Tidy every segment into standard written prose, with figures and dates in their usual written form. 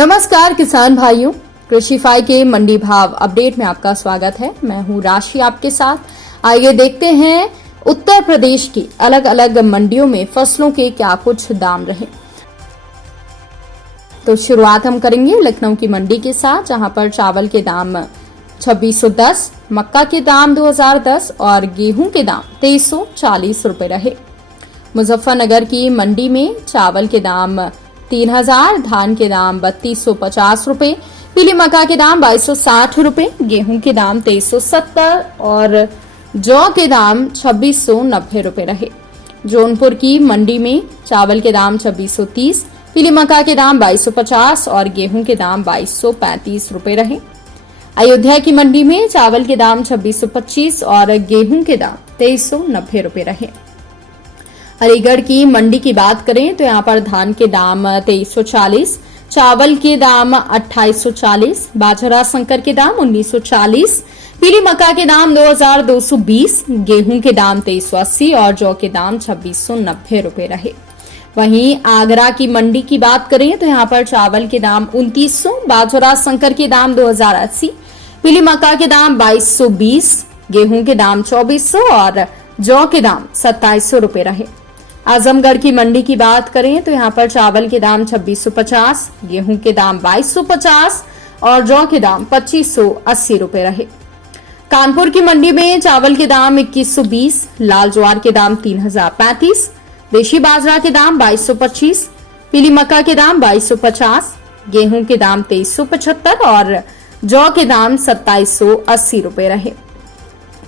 नमस्कार किसान भाइयों, कृषिफाई के मंडी भाव अपडेट में आपका स्वागत है। मैं हूं राशि आपके साथ। आइए देखते हैं उत्तर प्रदेश की अलग अलग मंडियों में फसलों के क्या कुछ दाम रहे। तो शुरुआत हम करेंगे लखनऊ की मंडी के साथ, जहां पर चावल के दाम 2610, मक्का के दाम 2010 और गेहूं के दाम 2340 रुपए रहे। मुजफ्फरनगर की मंडी में चावल के दाम 3000, धान के दाम 3250 रुपए, पीली मक्का के दाम 2260 रुपए, गेहूं के दाम 2370 और जौ के दाम 2690 रुपए रहे। जौनपुर की मंडी में चावल के दाम 2630, पीली मक्का के दाम 2250 और गेहूं के दाम 2235 रुपए रहे। अयोध्या की मंडी में चावल के दाम 2625 और गेहूं के दाम 2390 रुपए रहे। अलीगढ़ की मंडी की बात करें तो यहाँ पर धान के दाम 2340, चावल के दाम 2840, बाजरा संकर के दाम 1940, पीली मक्का के दाम 2220, गेहूं के दाम 2380 और जौ के दाम 2690 रुपए रहे। वहीं आगरा की मंडी की बात करें तो यहाँ पर चावल के दाम 2900, बाजरा संकर के दाम 2080, पीली मक्का के दाम 2220, गेहूं के दाम 2400 और जौ के दाम 2700 रुपए रहे। आजमगढ़ की मंडी की बात करें तो यहाँ पर चावल के दाम 2650, गेहूं के दाम 2250 और जौ के दाम 2580 रुपए रहे। कानपुर की मंडी में चावल के दाम 2120, लाल ज्वार के दाम 3035, देशी बाजरा के दाम 2225, पीली मक्का के दाम 2250, गेहूं के दाम 2375 और जौ के दाम 2780 रुपए रहे।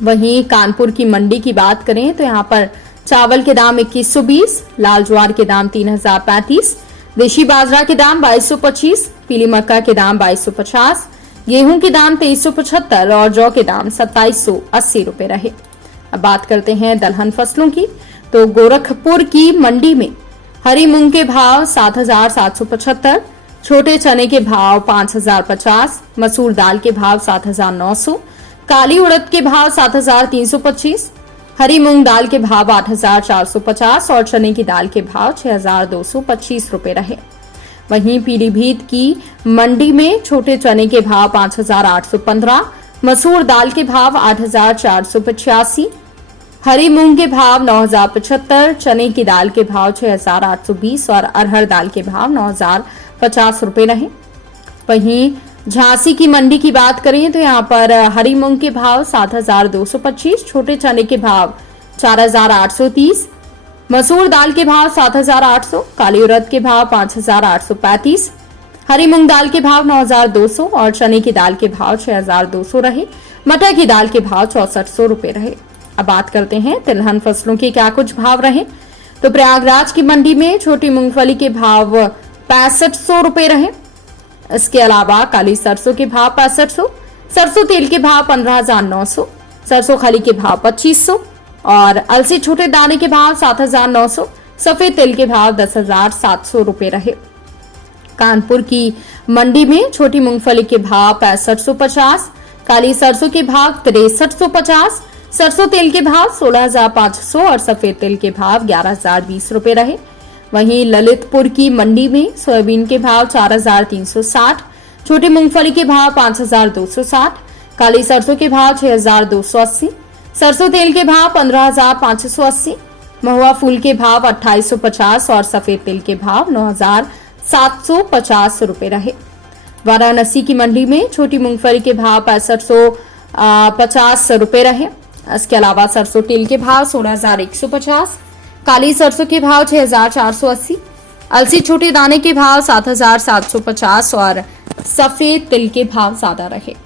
वहीं कानपुर की मंडी की बात करें तो यहाँ पर चावल के दाम 2120, लाल ज्वार के दाम 3035, देशी बाजरा के दाम 2225, पीली मक्का के दाम 2250, गेहूं के दाम 2375 और जौ के दाम 2780 रुपए रहे। अब बात करते हैं दलहन फसलों की। तो गोरखपुर की मंडी में हरी मूंग के भाव 7775, छोटे चने के भाव 5050, मसूर दाल के भाव 7900, काली उड़द के भाव 7325, हरी मूंग दाल के भाव 8450 और चने की दाल के भाव 6225 रुपए रहे। वहीं पीलीभीत की मंडी में छोटे चने के भाव 5815, मसूर दाल के भाव 8485, हरी मूंग के भाव 9075, चने की दाल के भाव 6820 और अरहर दाल के भाव 9050 रुपए रहे। वहीं झांसी की मंडी की बात करें तो यहाँ पर हरी मूंग के भाव 7225, छोटे चने के भाव 4830, मसूर दाल के भाव 7800, काली उड़द के भाव 5835, हरी मूंग दाल के भाव 9200 और चने की दाल के भाव 6200 रहे। मटर की दाल के भाव 6400 रुपए रहे। अब बात करते हैं तिलहन फसलों के क्या कुछ भाव रहे। तो प्रयागराज की मंडी में छोटी मूंगफली के भाव 6500 रुपए रहे। इसके अलावा काली सरसों के भाव 6500, सरसों तेल के भाव 15900, सरसों खली के भाव 2500 और अलसी छोटे दाने के भाव 7900, सफेद तेल के भाव 10700 रुपए रहे। कानपुर की मंडी में छोटी मूंगफली के भाव 6550, काली सरसों के भाव 6350, सरसों तेल के भाव 16500 और सफेद तेल के भाव 11020 रुपए रहे। वहीं ललितपुर की मंडी में सोयाबीन के भाव 4360, छोटी मूंगफली के भाव 5260, काली सरसों के भाव 6280, सरसों तेल के भाव 15580, महुआ फूल के भाव 2850 और सफेद तेल के भाव 9750 रुपए रहे। वाराणसी की मंडी में छोटी मूंगफली के भाव 6550 रुपए रहे। इसके अलावा सरसों तेल के भाव 16150, काली सरसों के भाव 6480, अलसी छोटे दाने के भाव 7750 और सफेद तिल के भाव ज्यादा रहे।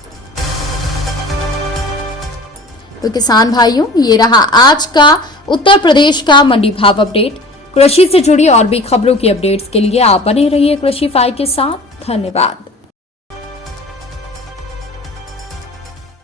तो किसान भाइयों, ये रहा आज का उत्तर प्रदेश का मंडी भाव अपडेट। कृषि से जुड़ी और भी खबरों की अपडेट्स के लिए आप बने रहिए कृषिफाई के साथ। धन्यवाद।